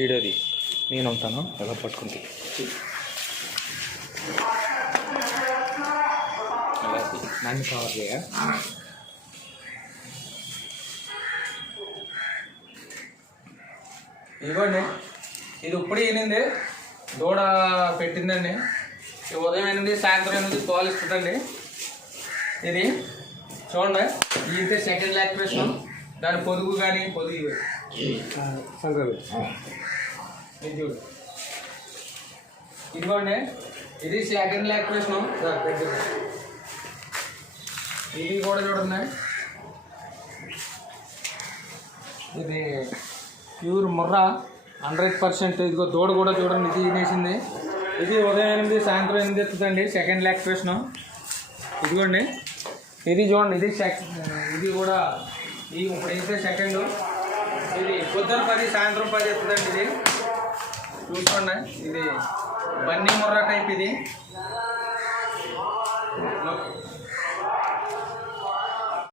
ఈడది నేను ఉంటాను ఎలా పట్టుకుంటే. నన్ను కవర్ చేయ? ఇదిగోండి. ఇది ఇప్పుడు ఈనింది. దూడ పెట్టిందండి. ఉదయం ఎనిమిది సాయంత్రం ఎనిమిది పాలు ఇస్తుందండి. ఇది చూడండి. ఇది సెకండ్ లాక్టివేషన్ దాని పొదుగు కానీ పొదుగు. ఇది చూడు. ఇదిగోండి. ఇది సెకండ్ లాక్టివేషన్ ఇది. కూడా చూడండి. ఇది ప్యూర్ ముర్రా హండ్రెడ్ పర్సెంట్ ఇదిగో దూడ కూడా చూడండి. ఇది తినేసింది. ఇది ఉదయం ఎనిమిది సాయంత్రం ఎనిమిది ఎత్తుదండి సెకండ్ లాక్టివేషన్ ఇదిగోండి. ఇది చూడండి ఇది సెక్ ఇది కూడా ఈ ఇప్పుడు సెకండ్ ఇది పొద్దున పది సాయంత్రం పది ఎత్తుందండి ఇది. చూసుకోండి ఇది బన్నీ ముర్రా టైప్ ఇది.